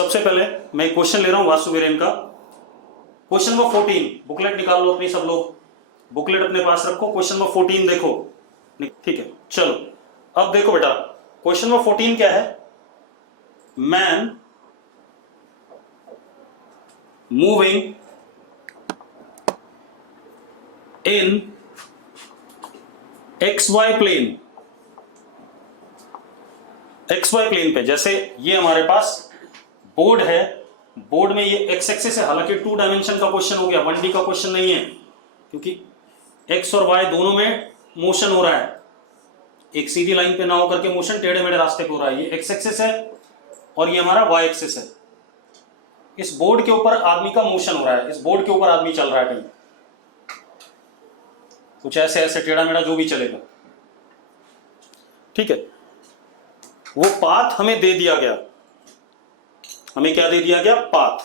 सबसे पहले मैं एक क्वेश्चन ले रहा हूं वासु वीरेन का। क्वेश्चन नंबर 14, बुकलेट निकाल लो अपनी सब लोग, बुकलेट अपने पास रखो। क्वेश्चन नंबर 14 देखो, ठीक है। चलो अब देखो बेटा, क्वेश्चन नंबर 14 क्या है? Man moving in XY plane, XY plane पे, जैसे ये हमारे पास बोर्ड है, बोर्ड में ये एक्स एक्सिस है। हालांकि 2 डायमेंशन का क्वेश्चन हो गया, 1D का क्वेश्चन नहीं है, क्योंकि एक्स और वाई दोनों में मोशन हो रहा है। एक सीधी लाइन पे ना होकर के मोशन टेढ़े मेढ़े रास्ते पे हो रहा है। ये एक्स एक्सिस है और ये हमारा वाई एक्सिस है। इस बोर्ड के ऊपर आदमी का मोशन हो रहा है, इस बोर्ड के ऊपर आदमी चल रहा है कहीं, कुछ ऐसे ऐसे टेढ़ा मेढ़ा जो भी चलेगा, ठीक है। वो पाथ हमें दे दिया गया, हमें क्या दे दिया गया? पाथ।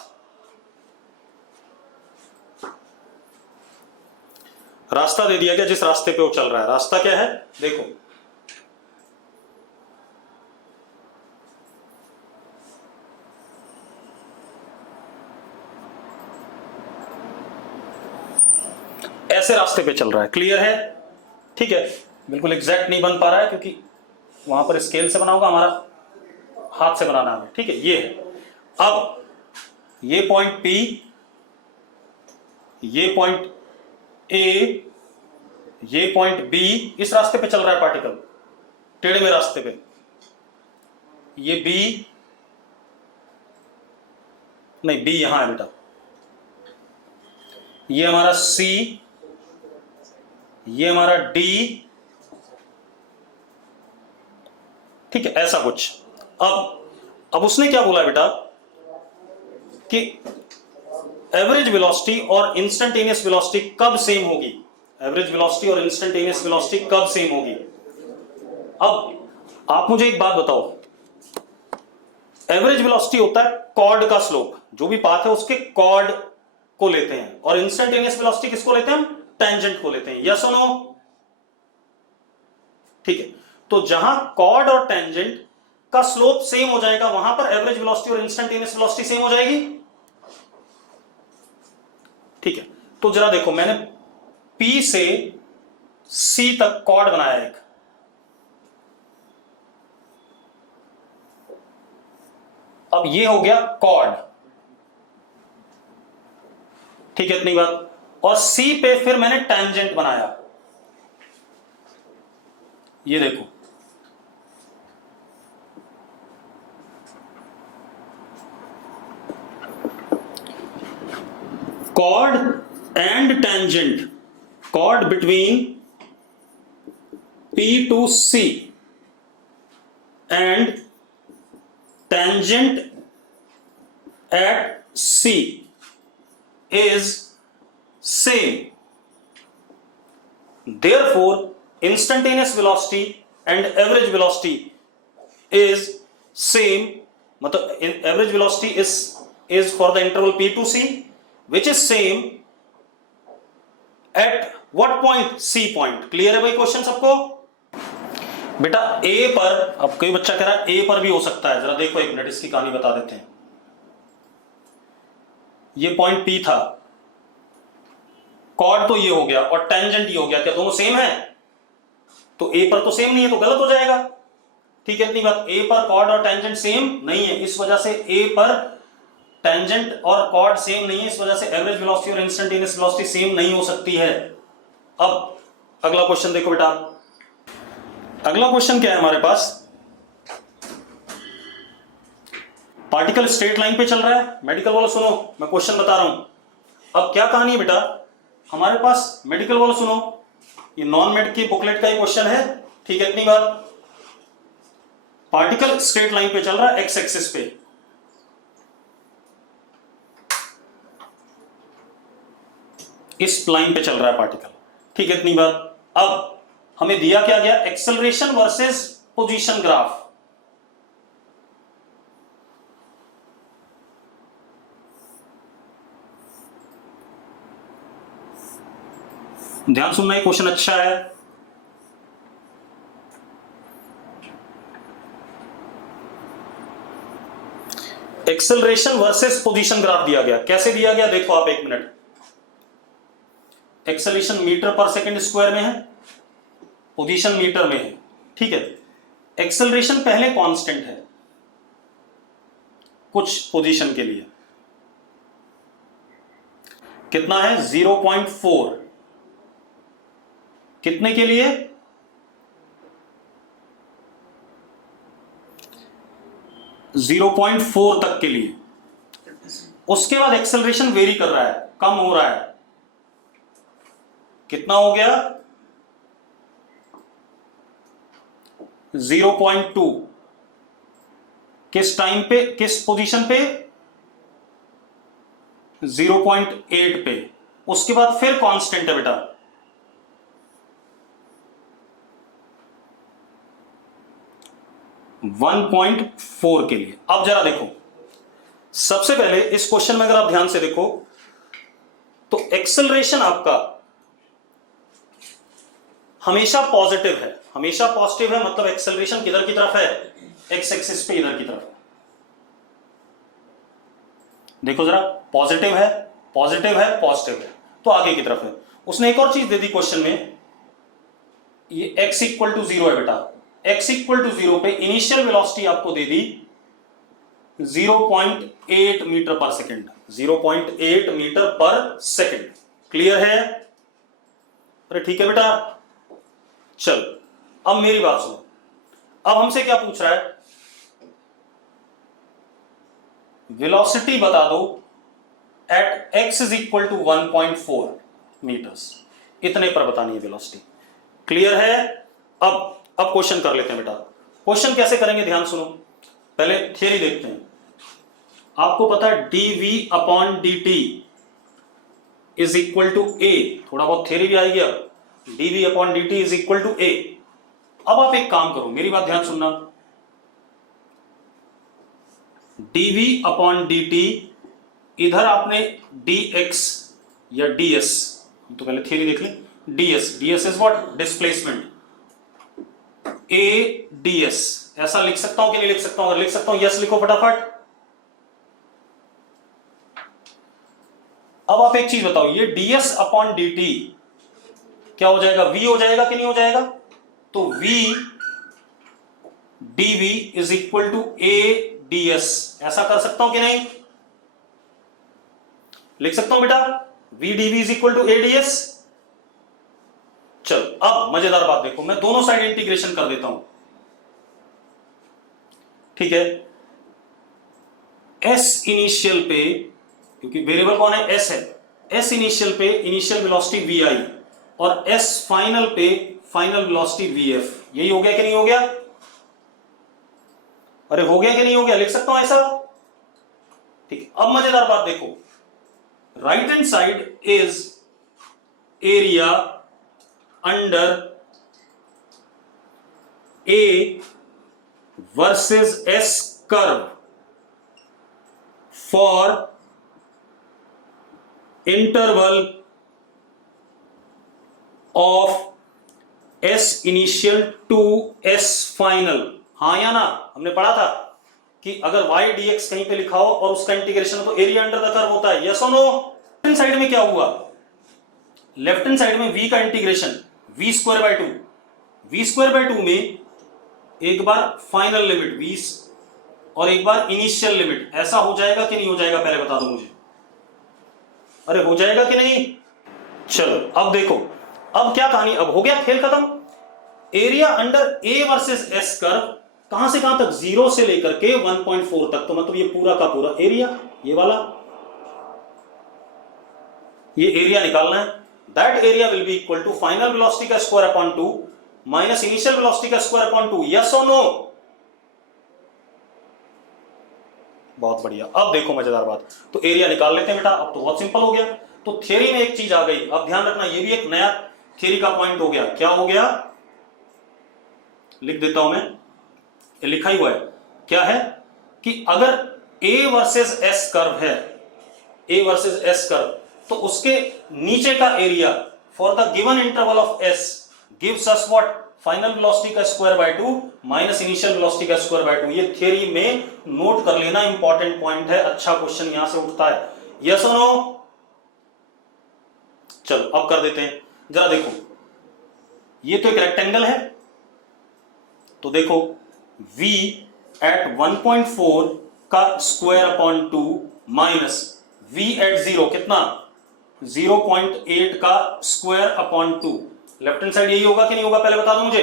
रास्ता दे दिया गया जिस रास्ते पे वो चल रहा है। रास्ता क्या है? देखो, ऐसे रास्ते पे चल रहा है। क्लियर है? ठीक है। बिल्कुल एग्जैक्ट नहीं बन पा रहा है क्योंकि वहां पर स्केल से बना होगा, हमारा हाथ से बनाना है, ठीक है। ये है। अब ये पॉइंट P, ये पॉइंट A, ये पॉइंट B, इस रास्ते पे चल रहा है पार्टिकल, टेढ़े में रास्ते पे। ये B, नहीं B यहां है बेटा, ये हमारा C, ये हमारा D, ठीक है, ऐसा कुछ। अब उसने क्या बोला बेटा कि एवरेज वेलोसिटी और इंस्टेंटेनियस वेलोसिटी कब सेम होगी? एवरेज वेलोसिटी और इंस्टेंटेनियस वेलोसिटी कब सेम होगी? अब आप मुझे एक बात बताओ, एवरेज वेलोसिटी होता है कॉर्ड का स्लोप, जो भी पाथ है उसके कॉर्ड को लेते हैं, और इंस्टेंटेनियस वेलोसिटी किसको लेते हैं? हम टेंजेंट को लेते हैं। यस और नो? ठीक है। तो जहां कॉर्ड और टेंजेंट का स्लोप सेम हो जाएगा, वहां पर एवरेज वेलोसिटी और इंस्टेंटेनियस वेलोसिटी सेम हो जाएगी, ठीक है। तो जरा देखो, मैंने P से C तक कॉर्ड बनाया एक, अब ये हो गया कॉर्ड, ठीक है, इतनी बात। और C पे फिर मैंने टेंजेंट बनाया, ये देखो, chord and tangent, chord between P to C and tangent at C is same. Therefore, instantaneous velocity and average velocity is same. मतलब average velocity is for the interval P to C, which is same at what point? C point. Clear है भाई question सबको? बेटा A पर, अब कोई बच्चा कह रहा है A पर भी हो सकता है, जरा देखो एक मिनट, इसकी कहानी बता देते हैं। ये पॉइंट P था, कॉर्ड तो ये हो गया और टेंजेंट ये हो गया, क्या दोनों सेम है? तो A पर तो सेम नहीं है, तो गलत हो जाएगा, ठीक है, इतनी बात। A पर कॉर्ड और टेंजेंट सेम नहीं है, इस वजह से A पर टेंजेंट और कॉर्ड सेम नहीं है, इस वजह से एवरेज वेलोसिटी और इंस्टेंटेनियस वेलोसिटी सेम नहीं हो सकती है। अब अगला क्वेश्चन देखो बेटा, अगला क्वेश्चन क्या है हमारे पास? पार्टिकल स्ट्रेट लाइन पे चल रहा है। मेडिकल वालों सुनो, मैं क्वेश्चन बता रहा हूं। अब क्या कहानी है बेटा हमारे पास? मेडिकल वालों सुनो, ये नॉन मेड की बुकलेट का ही क्वेश्चन है, ठीक है, इतनी बात। पार्टिकल स्ट्रेट लाइन पे चल रहा है, एक्स एक्सिस पे, इस लाइन पे चल रहा है पार्टिकल, ठीक है, इतनी बात। अब हमें दिया क्या गया? Acceleration versus position graph. ध्यान सुनना, ये क्वेश्चन अच्छा है। एक्सेलरेशन वर्सेस पोजीशन ग्राफ दिया गया, कैसे दिया गया देखो आप, एक मिनट। एक्सेलरेशन मीटर पर सेकंड स्क्वायर में है, पोजीशन मीटर में है, ठीक है। एक्सेलरेशन पहले कांस्टेंट है कुछ पोजीशन के लिए, कितना है 0.4, कितने के लिए 0.4 तक के लिए। उसके बाद एक्सेलरेशन वेरी कर रहा है, कम हो रहा है, कितना हो गया 0.2, किस टाइम पे, किस पोजीशन पे 0.8 पे। उसके बाद फिर कांस्टेंट है बेटा, .4 के लिए। अब जरा देखो, सबसे पहले इस क्वेश्चन में अगर आप ध्यान से देखो तो एक्सेलरेशन आपका हमेशा पॉजिटिव है, हमेशा पॉजिटिव है, मतलब एक्सेलरेशन किधर की तरफ है, एक्स एक्सिस पे इधर की तरफ है। देखो जरा, पॉजिटिव है, पॉजिटिव है, पॉजिटिव है, तो आगे की तरफ है। उसने एक और चीज दे दी क्वेश्चन में, ये x इक्वल टू 0 है बेटा, x इक्वल टू 0 पे इनिशियल वेलोसिटी आपको दे दी 0.8 मीटर पर सेकेंड, 0.8 मीटर पर सेकेंड। क्लियर है? अरे ठीक है बेटा, चल अब मेरी बात सुनो। अब हमसे क्या पूछ रहा है, वेलोसिटी बता दो at x is equal to 1.4 metres, इतने पर बतानी है वेलोसिटी। क्लियर है? अब क्वेश्चन कर लेते हैं बेटा। क्वेश्चन कैसे करेंगे ध्यान सुनो, पहले थियरी देखते हैं। आपको पता है dv upon dt is equal to a, थोड़ा बहुत थियरी भी आएगी। अब dv upon dt is equal to a। अब आप एक काम करो, मेरी बात ध्यान सुनना, dv अपॉन dt, इधर आपने dx या ds, तो पहले थियरी देख लें। ds is what, displacement, a ds, ऐसा लिख सकता हूं कि नहीं लिख सकता हूं? अगर लिख सकता हूं यस लिखो फटाफट। अब आप एक चीज बताओ, ये ds अपॉन dt क्या हो जाएगा, v हो जाएगा कि नहीं हो जाएगा? तो v dv is equal to a ds, ऐसा कर सकता हूं कि नहीं? लिख सकता हूं बेटा, v dv is equal to a ds। चल अब मजेदार बात देखो, मैं दोनों साइड इंटीग्रेशन कर देता हूं, ठीक है। s इनिशियल पे, क्योंकि वेरिएबल कौन है, s है, s इनिशियल पे इनिशियल वेलोसिटी vi और s फाइनल पे फाइनल वेलोसिटी vf, यही हो गया कि नहीं हो गया? अरे हो गया कि नहीं हो गया? लिख सकता हूं ऐसा, ठीक है। अब मजेदार बात देखो, right hand side is area under a versus s curve for interval of s initial to s final। हाँ या ना, हमने पढ़ा था कि अगर y dx कहीं पे लिखा हो और उसका इंटीग्रेशन हो तो एरिया अंडर द कर्व होता है, यस और नो? लेफ्ट हैंड साइड में क्या हुआ, लेफ्ट हैंड साइड में v का integration v square by 2, v square by 2 में एक बार फाइनल लिमिट 20 और एक बार इनिशियल लिमिट, ऐसा हो जाएगा कि नहीं हो जाएगा, पहले बता दो मुझे। अरे हो जाएगा कि नहीं? चलो अब देखो, अब क्या कहानी, अब हो गया खेल खत्म। Area under a versus s curve कहां से कहां तक, 0 से लेकर के 1.4 तक, तो मतलब ये पूरा का पूरा एरिया, ये वाला, ये एरिया निकालना है। That area will be equal to final velocity का square upon 2 minus initial velocity का स्क्वायर अपॉन 2, यस और नो? बहुत बढ़िया। अब देखो मजेदार बात, तो एरिया निकाल लेते हैं बेटा, अब तो बहुत सिंपल हो गया। तो थ्योरी में एक चीज आ गई, अब ध्यान रखना, ये भी एक नया थ्योरी का पॉइंट हो गया। क्या हो गया, लिख देता हूं मैं, ये लिखा ही हुआ है, क्या है कि अगर a वर्सेस s कर्व है, a वर्सेस s कर्व, तो उसके नीचे का area for the given interval of s gives us what, final velocity का square by 2 minus initial velocity का स्क्वायर बाय 2। ये थ्योरी में नोट कर लेना, इंपॉर्टेंट पॉइंट है, अच्छा क्वेश्चन यहां से उठता है। यस और नो? चलो अब कर देते हैं, जरा देखो, ये तो एक रेक्टेंगल है, तो देखो v एट 1.4 का square upon 2 minus v at 0 कितना 0.8 का square upon 2। Left hand side यही होगा कि नहीं होगा, पहले बता दो मुझे।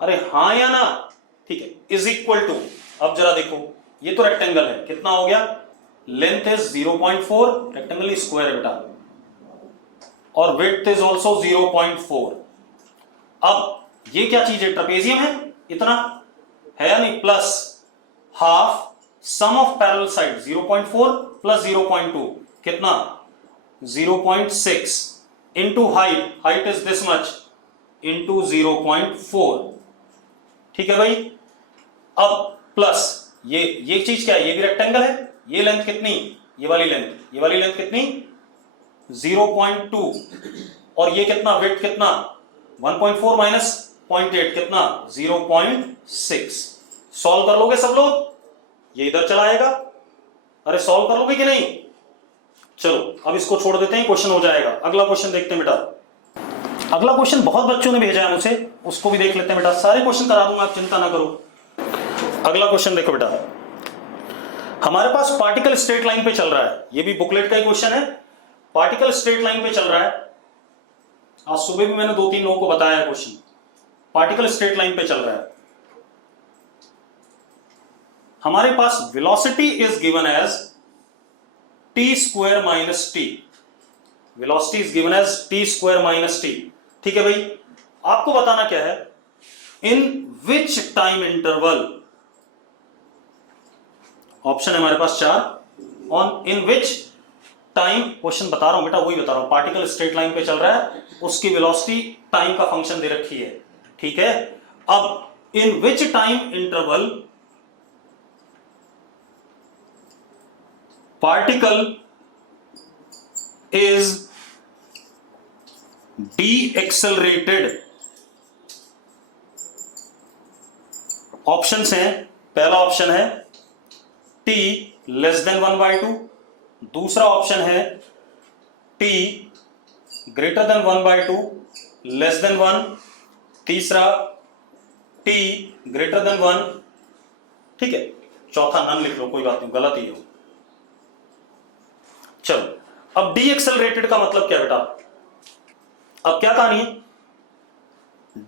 अरे हाँ या ना? ठीक है, इज इक्वल टू, अब जरा देखो, ये तो रेक्टेंगल है, कितना हो गया, लेंथ इज 0.4, रेक्टेंगल स्क्वायर है बेटा, और विड्थ इज ऑल्सो 0.4। अब ये क्या चीज है, ट्रेपेजियम है, इतना है या नहीं, plus half sum of parallel side 0.4 plus 0.2 कितना 0.6 into height is this much into 0.4। ठीक है भाई, अब प्लस ये चीज क्या है, ये भी रेक्टेंगल है, ये लेंथ कितनी, ये वाली लेंथ कितनी 0.2, और ये कितना विड्थ कितना 1.4 माइनस 0.8 कितना 0.6। सॉल्व कर लोगे सब लोग, ये इधर चला आएगा, अरे सॉल्व कर लोगे कि नहीं? चलो अब इसको छोड़ देते हैं, क्वेश्चन हो जाएगा। अगला क्वेश्चन देखते हैं बेटा। अगला क्वेश्चन बहुत बच्चों ने भेजा है मुझे, उसको भी देख लेते हैं बेटा, सारे क्वेश्चन करा दूंगा, आप चिंता ना करो। अगला क्वेश्चन देखो बेटा, हमारे पास पार्टिकल स्ट्रेट लाइन पे चल रहा है, ये भी बुकलेट का ही क्वेश्चन है, पार्टिकल स्ट्रेट लाइन पे चल रहा है। आज सुबह भी मैंने 2-3 लोगों को बताया है क्वेश्चन, पार्टिकल स्ट्रेट लाइन पे चल रहा है। हमारे पास velocity is given as T square minus T, velocity is given as T square minus T. ठीक है भाई, आपको बताना क्या है, in which time interval, option है हमारे पास 4, on in which time, question बता रहा हूं बेटा, वही बता रहा हूं, पार्टिकल स्ट्रेट लाइन पे चल रहा है, उसकी वेलोसिटी टाइम का फंक्शन दे रखी है। ठीक है, अब in which time interval particle is de accelerated. Options हैं, पहला ऑप्शन है t लेस देन 1/2, दूसरा ऑप्शन है t greater than 1/2 less than 1, तीसरा t ग्रेटर देन 1। ठीक है, चौथा नन लिख लो, कोई बात नहीं, गलत ही हो। चलो अब डी एक्सेलरेटेड का मतलब क्या बेटा, अब क्या कहानी है,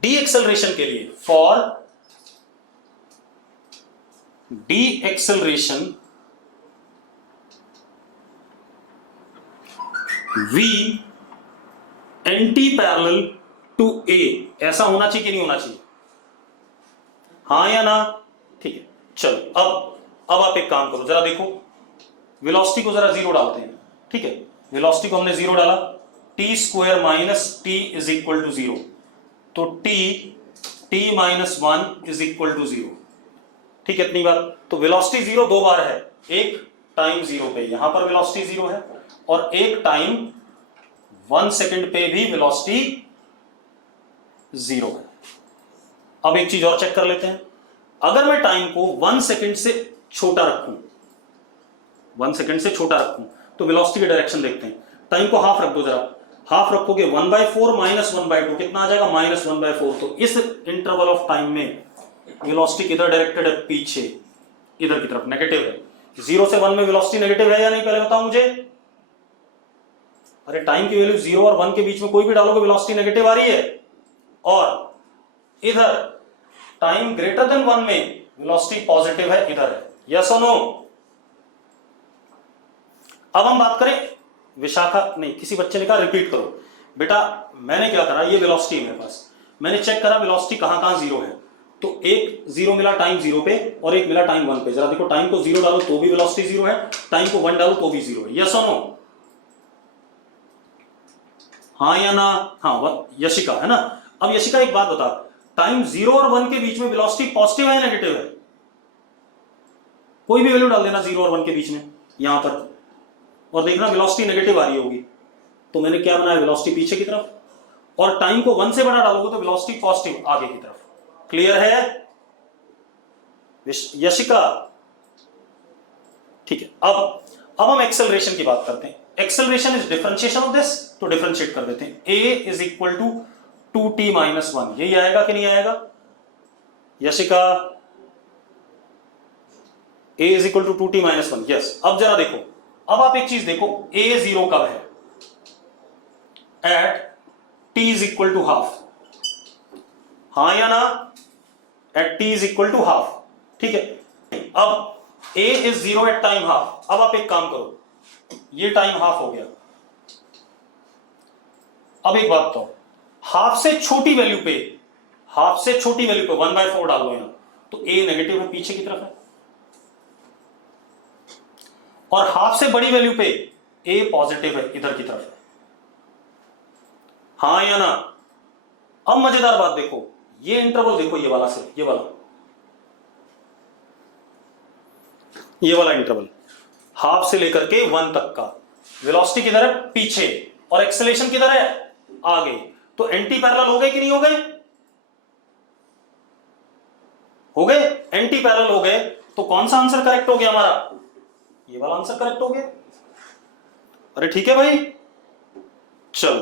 डी एक्सेलरेशन के लिए, for de acceleration v anti parallel to A, ऐसा होना चाहिए कि नहीं होना चाहिए, हाँ या ना? ठीक है, चलो अब आप एक काम करो, जरा देखो, वेलोसिटी को जरा 0 डालते हैं। ठीक है, वेलोसिटी को हमने 0 डाला, T square minus T is equal to 0, तो T minus 1 is equal to 0। ठीक है, इतनी बार, तो वेलोसिटी 0 दो बार है, एक टाइम 0 पे, यहां पर वेलोसिटी 0 है, और एक टाइम 1 सेकंड पे भी वेलोसिटी 0 है। अब एक चीज और चेक कर लेते हैं, अगर मैं टाइम को 1 सेकंड से छोटा रखूं, 1 सेकंड से छोटा रखूं, तो वेलोसिटी की डायरेक्शन देखते हैं। टाइम को हाफ रख दो, जरा हाफ रखोगे 1/4 माइनस 1/2 कितना आ जाएगा -1/4। तो इस इंटरवल ऑफ टाइम में वेलोसिटी किधर डायरेक्टेड है, पीछे, इधर की तरफ, नेगेटिव है। 0 से 1 में वेलोसिटी नेगेटिव है या नहीं, पहले बताओ मुझे। अरे टाइम की वैल्यू 0 और 1 के बीच में कोई भी डालोगे वेलोसिटी नेगेटिव आ रही है, और इधर टाइम ग्रेटर देन 1 में वेलोसिटी पॉजिटिव है, इधर है। यस और नो? अब हम बात करें विशाखा, नहीं किसी बच्चे ने कहा रिपीट करो बेटा, मैंने क्या करा, ये वेलोसिटी है मेरे पास, मैंने चेक करा वेलोसिटी कहां कहां 0 है, तो एक 0 मिला टाइम 0 पे और एक मिला टाइम 1 पे। जरा देखो, टाइम को 0 डालो तो भी वेलोसिटी 0 है, टाइम को 1 डालो तो भी 0 है। यस और नो? हाँ या ना? हाँ, यशिका है ना। अब यशिका एक बात बता, टाइम 0 और 1 के बीच में वेलोसिटी पॉजिटिव है या नेगेटिव है? कोई भी वैल्यू डाल देना 0 और 1 के बीच में यहां पर, और देखना वेलोसिटी नेगेटिव आ रही होगी। तो मैंने क्या बनाया, वेलोसिटी पीछे की तरफ, और टाइम को 1 से बड़ा डालोगे तो वेलोसिटी पॉजिटिव आगे की तरफ। क्लियर है यशिका? ठीक है, अब हम एक्सेलरेशन की बात करते हैं। Acceleration is differentiation of this, तो डिफरेंशिएट कर देते हैं। a is equal to 2t minus 1, यही आएगा कि नहीं आएगा Yashika? a is equal to 2t minus 1, yes. अब जरा देखो, अब आप एक चीज देखो, a 0 कब है? At t is equal to half, हाँ या ना? At t is equal to half, ठीक है। अब a इज 0 एट टाइम हाफ। अब आप एक काम करो, ये टाइम हाफ हो गया। अब एक बात तो, हाफ से छोटी वैल्यू पे, हाफ से छोटी वैल्यू पे 1/4 डाल दो यहां, तो a नेगेटिव है, पीछे की तरफ है। और हाफ से बड़ी वैल्यू पे a पॉजिटिव है, इधर की तरफ है, हाँ या ना? अब मजेदार बात देखो, ये इंटरवल देखो, ये वाला से ये वाला इंटरवल, हाफ से लेकर के 1 तक का, वेलोसिटी किधर है? पीछे, और एक्सेलरेशन किधर है? आगे। तो एंटी पैरेलल हो गए कि नहीं हो गए? हो गए, एंटी पैरेलल हो गए। तो कौन सा आंसर करेक्ट हो गया हमारा? ये वाला आंसर करेक्ट हो गया। अरे ठीक है भाई, चलो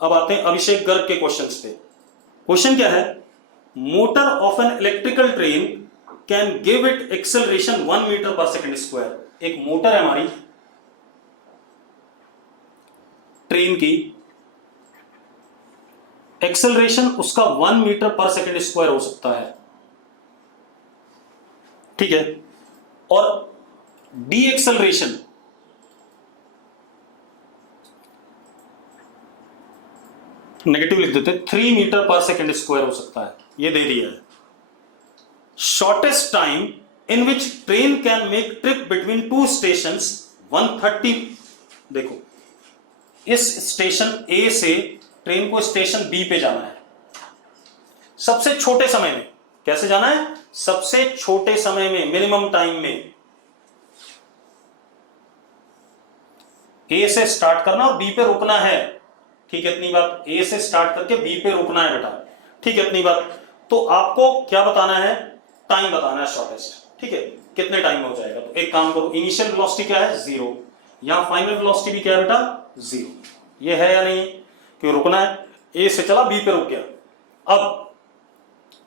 अब आते हैं अभिषेक गर्ग के क्वेश्चंस पे। क्वेश्चन क्या है? Motor of an electrical train can give it acceleration 1 metre पर सेकेंड स्क्वायर। एक मोटर है हमारी ट्रेन की, एक्सेलरेशन उसका 1 मीटर पर सेकेंड स्क्वायर हो सकता है, ठीक है। और डी एक्सेलरेशन नेगेटिव लिख देते, 3 मीटर पर सेकेंड स्क्वायर हो सकता है, ये दे दिया है। Shortest time in which train can make trip between 2 station 130। देखो, इस स्टेशन ए से ट्रेन को स्टेशन बी पे जाना है सबसे छोटे समय में। कैसे जाना है? सबसे छोटे समय में, मिनिमम टाइम में। ए से स्टार्ट करना और बी पे रुकना है, ठीक है इतनी बात। ए से स्टार्ट करके बी पे रुकना है बेटा, ठीक है इतनी बात। तो आपको क्या बताना है? टाइम बताना है शॉर्टेस्ट, ठीक है, कितने टाइम में हो जाएगा। तो एक काम करो, इनिशियल वेलोसिटी क्या है? 0। यहां फाइनल वेलोसिटी भी क्या है बेटा? 0। ये है या नहीं? क्यों रुकना है? ए से चला, बी पे रुक गया। अब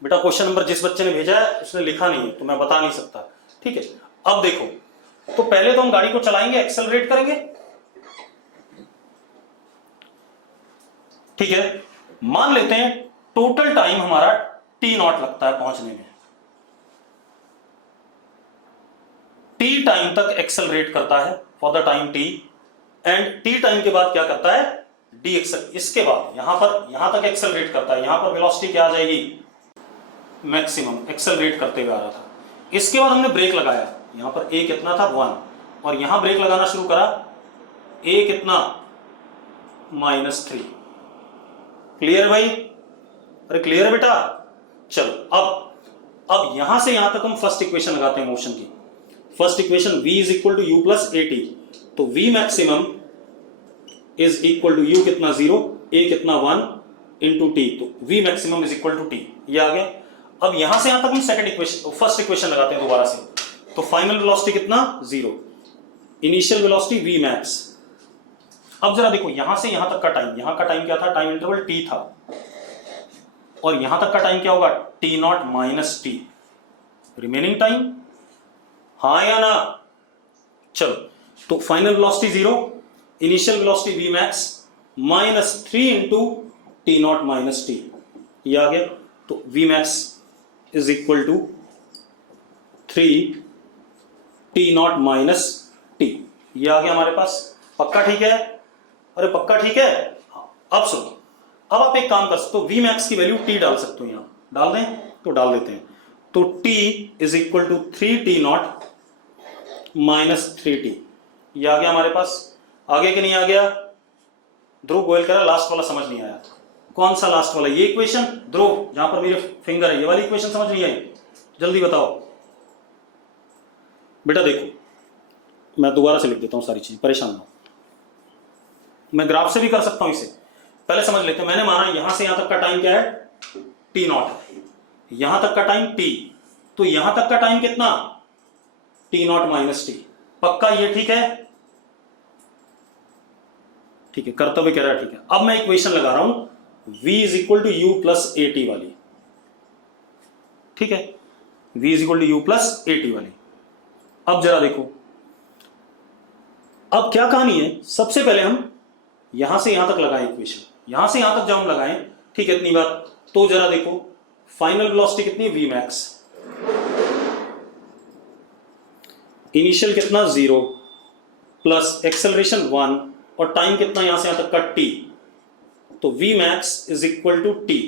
बेटा क्वेश्चन नंबर जिस बच्चे ने भेजा है उसने लिखा नहीं है, तो मैं बता नहीं सकता, ठीक है। अब देखो, तो पहले तो हम गाड़ी को चलाएंगे, एक्सेलरेट करेंगे, ठीक है। मान लेते हैं टोटल टाइम हमारा t0 लगता है पहुंचने में। t टाइम तक एक्सेलरेट करता है for the time t, and t time के बाद क्या करता है? Decel. इसके बाद यहां तक एक्सेलरेट करता है, यहां पर वेलोसिटी क्या आ जाएगी? मैक्सिमम एक्सेलरेट करते हुए आ रहा था। इसके बाद हमने ब्रेक लगाया, यहां पर a कितना था? 1, और यहां ब्रेक लगाना शुरू करा, a कितना? -3। क्लियर भाई? अरे क्लियर है बेटा? चलो अब यहां से यहां तक हम फर्स्ट इक्वेशन लगाते हैं मोशन की। First equation v is equal to U plus A T, तो v maximum is equal to u कितना 0, a कितना 1 इंटू टी, तो v maximum is equal to T, ये आ गया। अब यहां से यहां तक हम सेकंड इक्वेशन, फर्स्ट इक्वेशन लगाते हैं दोबारा से, तो फाइनल वेलोसिटी कितना? 0, इनिशियल वेलोसिटी v मैक्स। अब जरा देखो, यहां से यहां तक का टाइम, यहां का टाइम क्या था? टाइम इंटरवल t था, और यहां तक का टाइम क्या होगा? t0 minus T, remaining time, हाँ या ना? चलो, तो final velocity 0, initial velocity v max -3 into t0 minus T, ये आ गया। तो v max is equal to 3 t0 minus T, ये आ गया हमारे पास। पक्का ठीक है? अरे पक्का ठीक है? हाँ। अब सुनो, अब आप एक काम कर सकते हो, v मैक्स की वैल्यू t डाल सकते हो, यहां डाल दें तो डाल देते हैं। तो t is equal to 3 t0 minus 3t, ये आ गया हमारे पास। आगे कि नहीं आ गया? ध्रुव गोयल कह रहा लास्ट वाला समझ नहीं आया। कौन सा लास्ट वाला? ये इक्वेशन ध्रुव, जहां पर मेरे फिंगर है, ये वाली इक्वेशन समझ नहीं आई? जल्दी बताओ बेटा। देखो मैं दोबारा से लिख देता हूं सारी चीज, परेशान ना हो। मैं ग्राफ से भी कर सकता हूं इसे, पहले समझ लेते हैं। मैंने माना यहां से यहां तक का टाइम क्या है, टी नॉट, यहां तक का टाइम टी, तो यहां तक का टाइम कितना, टी नॉट माइनस टी। पक्का ये ठीक है? ठीक है, कर्तव्य कह रहा है ठीक है। अब मैं इक्वेशन लगा रहा हूं v is equal to U plus A T वाली, ठीक है, v is equal to U plus A T वाली। अब जरा देखो, अब क्या कहानी है, सबसे पहले हम यहां से यहां तक लगाएं इक्वेशन, यहां से यहां तक जब हम लगाएं, ठीक है, इतनी बात, तो जरा देखो फाइनल वेलोसिटी कितनी है, v मैक्स, इनिशियल कितना 0 प्लस एक्सेलरेशन 1 और टाइम कितना यहां से यहां तक का t, तो v max is equal to t।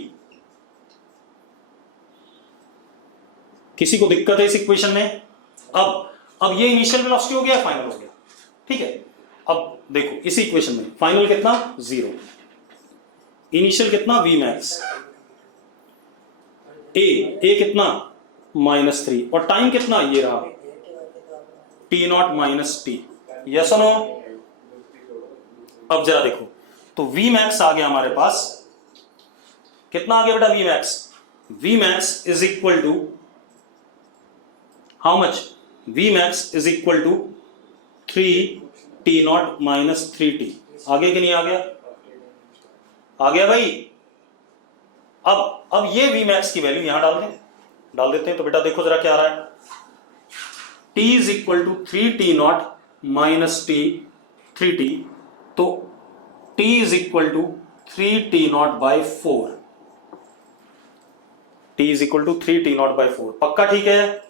किसी को दिक्कत है इस इक्वेशन में? अब ये इनिशियल वेलोसिटी हो गया, फाइनल हो गया, ठीक है। अब देखो इसी इक्वेशन में फाइनल कितना 0, इनिशियल कितना v मैक्स, a कितना -3 और टाइम कितना ये रहा t not minus T, yes और नो? अब जरा देखो, तो v मैक्स आ गया हमारे पास, कितना आ गया बेटा v max, v max is equal to how much, v max is equal to 3t naught minus 3t। आ गया कि नहीं आ गया? आ गया भाई। अब ये v मैक्स की वैल्यू यहां डाल देते हैं, तो बेटा देखो जरा क्या आ रहा है, t is equal to 3t naught minus T 3t, तो t is equal to 3t naught by 4, t is equal to 3t naught by 4। पक्का ठीक है?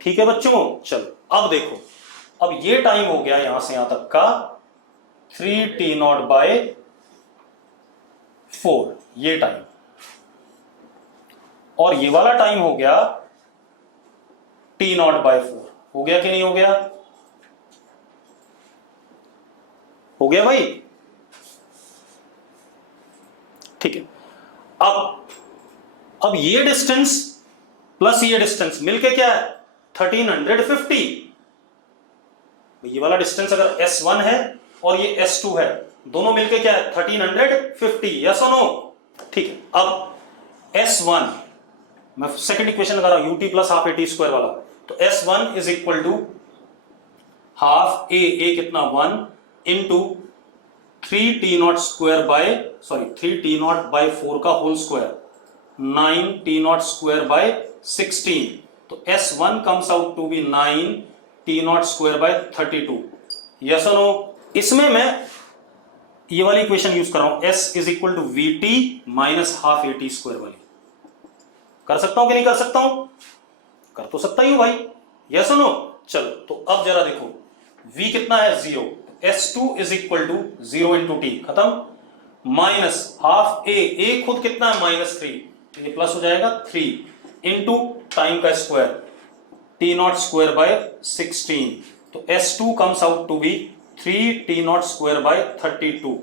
ठीक है बच्चों, चलो अब देखो, अब ये टाइम हो गया यहां से यहां तक का 3t नॉट बाय 4, ये टाइम, और ये वाला टाइम हो गया t नॉट बाय 4। हो गया कि नहीं हो गया? हो गया भाई, ठीक है। अब ये डिस्टेंस प्लस ये डिस्टेंस मिलके क्या है 1350। ये वाला डिस्टेंस अगर S1 है और ये S2 है, दोनों मिलके क्या है 1350, यस और नो? ठीक है। अब S1 मैं सेकंड इक्वेशन लगा रहा हूं, ut plus half at square वाला, तो S1 is equal to half a कितना 1 into 3t naught square by 3t naught by 4 का whole square 9t naught square by 16, तो S1 comes out to be 9t naught square by 32, yes और no? इसमें मैं ये वाली equation use कर रहा हूं, S is equal to VT minus half AT square वाली। कर सकता हूं कि नहीं कर सकता हूं? कर तो सकता ही हूं भाई, यस और नो? चलो तो अब जरा देखो, V कितना है 0, S2 is equal to 0 into T, खत्म, माइनस हाफ A खुद कितना है -3, ये प्लस हो जाएगा 3 इंटू टाइम का square t naught square by 16, तो S2 comes out to be 3t naught square by 32।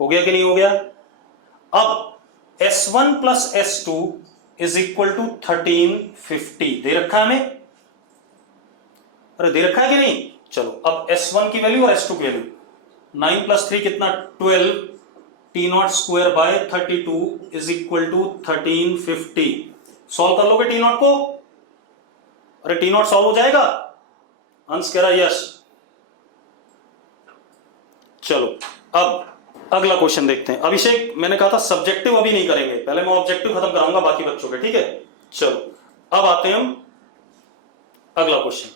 हो गया कि नहीं हो गया? अब S1 plus S2 is equal to 1350 दे रखा है हमें, अरे दे रखा है कि नहीं? चलो अब S1 की वैल्यू और S2 की वैल्यू, 9 प्लस 3 कितना 12, t naught square by 32 is equal to 1350। Solve कर लोगे t नॉट को? अरे t नॉट सॉल्व हो जाएगा? अंश कह रहा यस। चलो अब अगला क्वेश्चन देखते हैं। अभिषेक मैंने कहा था सब्जेक्टिव अभी नहीं करेंगे, पहले मैं ऑब्जेक्टिव खत्म कराऊंगा बाकी बच्चों के, ठीक है? चलो अब आते हैं हम अगला क्वेश्चन।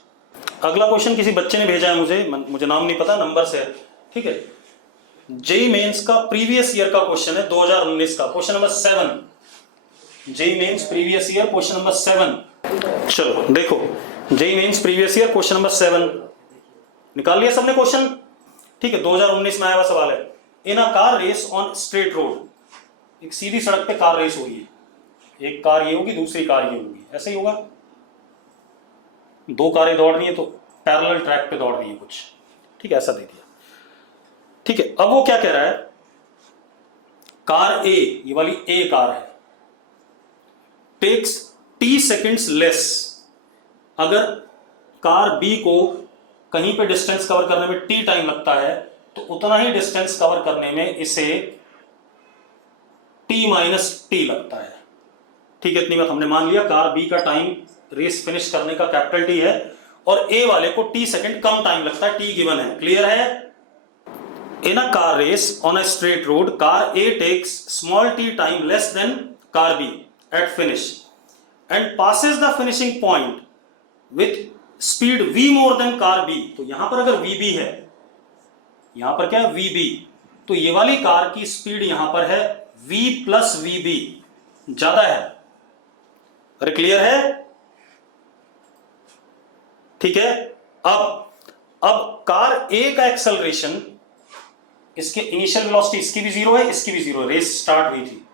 अगला क्वेश्चन किसी बच्चे ने भेजा है मुझे नाम नहीं पता, नंबर से है, ठीक है? जेई मेंस का प्रीवियस ईयर का क्वेश्चन है, 2019 का, question number 7। JEE Mains previous year question number 7। चलो देखो, JEE Mains previous year question number 7 निकाल लिया सबने क्वेश्चन, ठीक है? 2019 में आया हुआ सवाल है। In a car race on straight road, एक सीधी सड़क पे कार रेस हुई है, एक कार ये होगी दूसरी कार ये होगी, ऐसे ही होगा, दो कारें दौड़ रही है तो पैरेलल ट्रैक पे दौड़ रही है कुछ, ठीक है? ऐसा दे दिया, ठीक है? अब वो क्या कह रहा है, कार ए, ये वाली ए कार है, टेक्स t सेकेंड्स लेस, अगर कार बी को कहीं पे डिस्टेंस कवर करने में t टाइम लगता है तो उतना ही डिस्टेंस कवर करने में इसे t माइनस टी लगता है। ठीक है, इतनी बात हमने मान लिया। कार B का टाइम रेस फिनिश करने का कैपिटल T है और A वाले को t सेकंड कम टाइम लगता है, t गिवन है। क्लियर है? In a car race on a straight road, car A takes small t time less than car B at finish and passes the finishing point with speed v more than car B। तो यहां पर अगर VB है, यहां पर क्या है VB, तो ये वाली कार की स्पीड यहां पर है v प्लस VB, ज्यादा है। अरे क्लियर है? ठीक है। अब कार A का एक्सेलरेशन, इसके इनिशियल वेलोसिटी इसकी भी जीरो है, इसकी भी जीरो, रेस स्टार्ट हुई थी।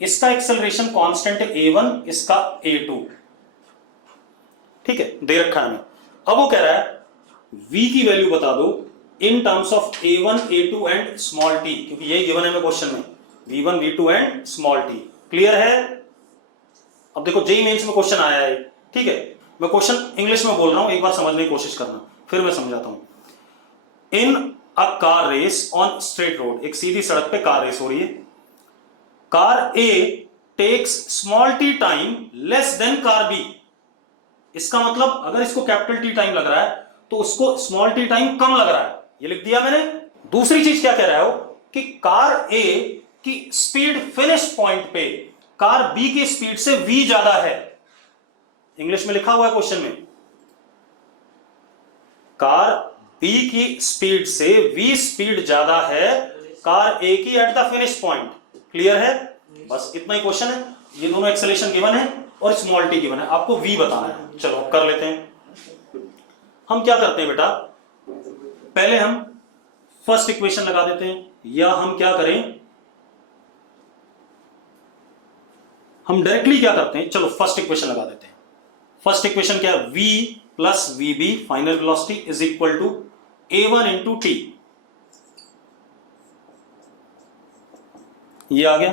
इसका एक्सेलरेशन कांस्टेंट है a1, इसका a2। ठीक है, दे रखा है हमें। अब वो कह रहा है v की वैल्यू बता दो in terms of a1, a2 and small t, क्योंकि यही गिवन है हमें क्वेश्चन में, v1, v2 and small t। Clear है? अब देखो जेईई मेंस में क्वेश्चन आया है। ठीक है, मैं क्वेश्चन इंग्लिश में बोल रहा हूं, एक बार समझने की कोशिश करना, फिर मैं समझाता हूं। In a car race on straight road, एक सीधी सड़क पे कार रेस हो रही है। Car A takes small t time less than car B। इसका मतलब अगर इसको कैपिटल T टाइम लग रहा है तो उसको स्मॉल t टाइम कम लग रहा है, ये लिख दिया मैंने। दूसरी चीज क्या कह रहा है वो कि कार A की स्पीड फिनिश पॉइंट पे कार B की स्पीड से v ज्यादा है। इंग्लिश में लिखा हुआ है क्वेश्चन में, कार B की स्पीड से v स्पीड ज्यादा है कार A की at the finish point. Clear है? बस इतना ही क्वेश्चन है। ये दोनों एक्सेलरेशन गिवन है और स्मॉल t गिवन है, आपको v बताना है। चलो कर लेते हैं। हम क्या करते हैं बेटा, पहले हम फर्स्ट इक्वेशन लगा देते हैं, या हम क्या करें, हम डायरेक्टली क्या करते हैं, चलो फर्स्ट इक्वेशन लगा देते हैं। फर्स्ट इक्वेशन क्या है, v plus VB final velocity is equal to a1 into T. ये आ गया।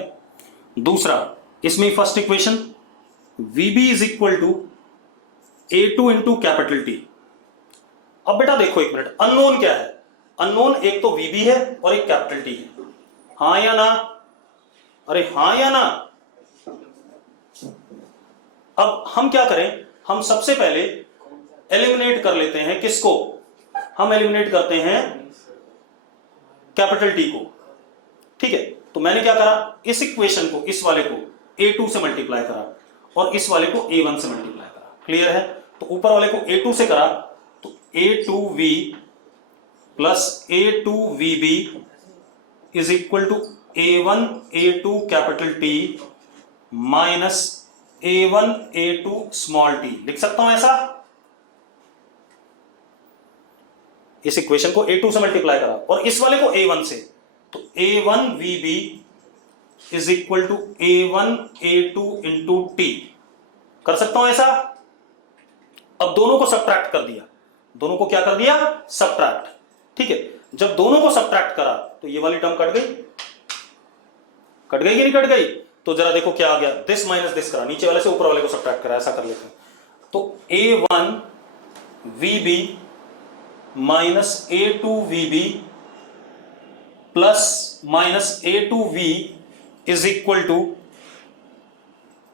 दूसरा, इसमें first equation VB is equal to a2 into capital T। अब बेटा देखो एक मिनट, अननोन क्या है? अननोन एक तो VB है और एक कैपिटल T है। हां या ना? अरे हां या ना? अब हम क्या करें, हम सबसे पहले एलिमिनेट कर लेते हैं किसको, हम एलिमिनेट करते हैं कैपिटल T को। ठीक है, तो मैंने क्या करा, इस इक्वेशन को, इस वाले को a2 से मल्टीप्लाई करा और इस वाले को a1 से मल्टीप्लाई करा। क्लियर है? तो ऊपर वाले को a2 से करा तो a2v plus a2vb is equal to a1 a2 capital T minus a1 a2 small t। लिख सकता हूं ऐसा? इस इक्वेशन को a2 से मल्टीप्लाई करा और इस वाले को a1 से, तो a1 vb is equal to a1 a2 into t। कर सकता हूं ऐसा? अब दोनों को सब्ट्रैक्ट कर दिया, दोनों को क्या कर दिया, सब्ट्रैक्ट। ठीक है, जब दोनों को सब्ट्रैक्ट करा तो ये वाली टर्म कट गई, कट गई कि नहीं कट गई? तो जरा देखो क्या आ गया, दिस माइनस दिस करा, नीचे वाले से ऊपर वाले को सब्ट्रैक्ट करा, ऐसा कर लेते हैं। तो a1 vb minus a2 vb plus minus a2v is equal to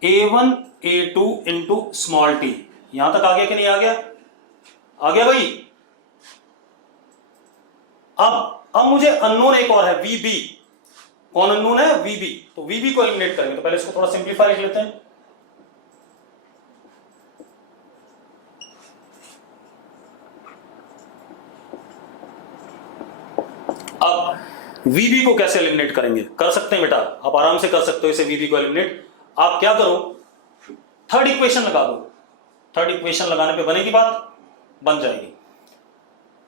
a1 a2 into small t। यहां तक आ गया कि नहीं आ गया? आ गया भाई। अब मुझे अननोन एक और है VB। कौन अननोन है? VB। तो VB को एलिमिनेट करेंगे, तो पहले इसको थोड़ा सिंप्लीफाई लिख लेते हैं। अब VB को कैसे एलिमिनेट करेंगे? कर सकते हैं बेटा, आप आराम से कर सकते हो इसे VB को एलिमिनेट। आप क्या करो, थर्ड इक्वेशन लगा दो। थर्ड इक्वेशन लगाने पे बनेगी बात, बन जाएगी।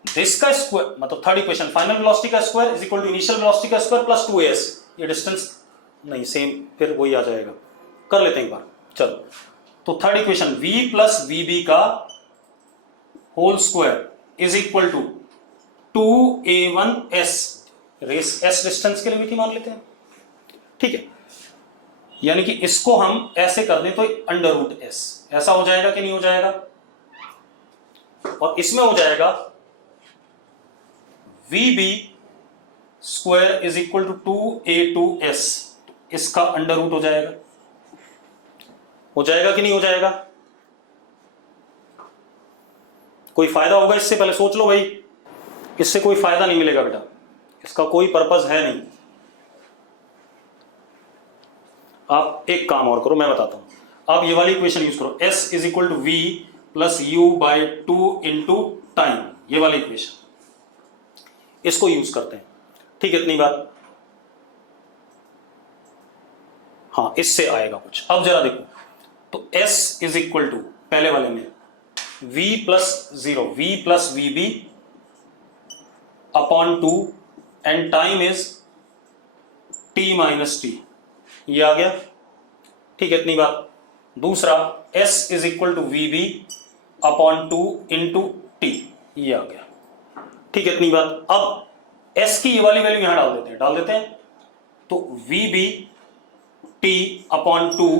दिस का स्क्वायर मतलब थर्ड इक्वेशन, फाइनल वेलोसिटी का square is equal to initial velocity का स्क्वायर प्लस 2as। ये डिस्टेंस नहीं सेम, फिर वही आ जाएगा। कर लेते हैं एक बार, चलो। तो third equation v plus VB का whole square is equal to 2a1s, रेस s डिस्टेंस के लिए भी मान लेते हैं। ठीक है, यानी कि इसको हम ऐसे कर दें तो अंडर रूट s, ऐसा हो जाएगा कि नहीं हो जाएगा? और इसमें हो जाएगा V B square is equal to 2a2s, इसका अंडर रूट हो जाएगा कि नहीं हो जाएगा? कोई फायदा होगा इससे? पहले सोच लो भाई, इससे कोई फायदा नहीं मिलेगा बेटा, इसका कोई पर्पस है नहीं। आप एक काम और करो, मैं बताता हूं। आप ये वाली इक्वेशन यूज करो, s is equal to V plus U by 2 into time, ये वाली इक्वेशन, इसको यूज करते हैं। ठीक है, इतनी बात। हाँ, इससे आएगा कुछ। अब जरा देखो, तो s इज इक्वल टू पहले वाले में v plus 0, v plus V B upon 2 and time is t minus T, ये आ गया। ठीक है, इतनी बात। दूसरा s is equal to V B upon 2 into T, ये आ गया। ठीक है, इतनी बात। अब s की ये वाली वैल्यू यहां डाल देते हैं, तो V B T upon 2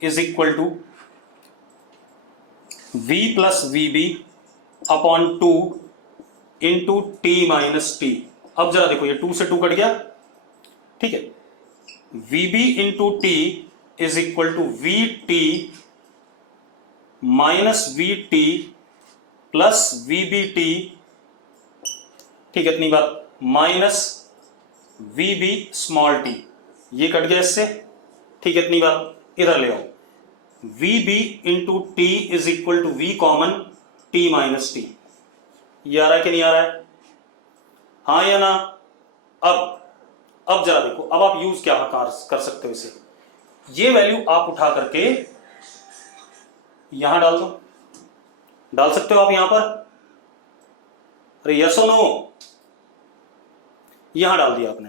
is equal to v plus V B upon 2 into T minus T. अब जरा देखो, ये 2 से 2 कट गया। ठीक है, V B into T is equal to V T minus V T plus V B T. ठीक है, इतनी बात। Minus V B small T, ये कट गया इससे। ठीक है, इतनी बात। इधर ले आओ, V B into T is equal to V common T minus T, ये आ रहा है कि नहीं आ रहा है? हाँ या ना? अब जरा देखो, अब आप यूज क्या कर सकते हो इसे, ये वैल्यू आप उठा करके यहां डाल दो। डाल सकते हो आप यहां पर? अरे यस और नो? यहां डाल दिया आपने।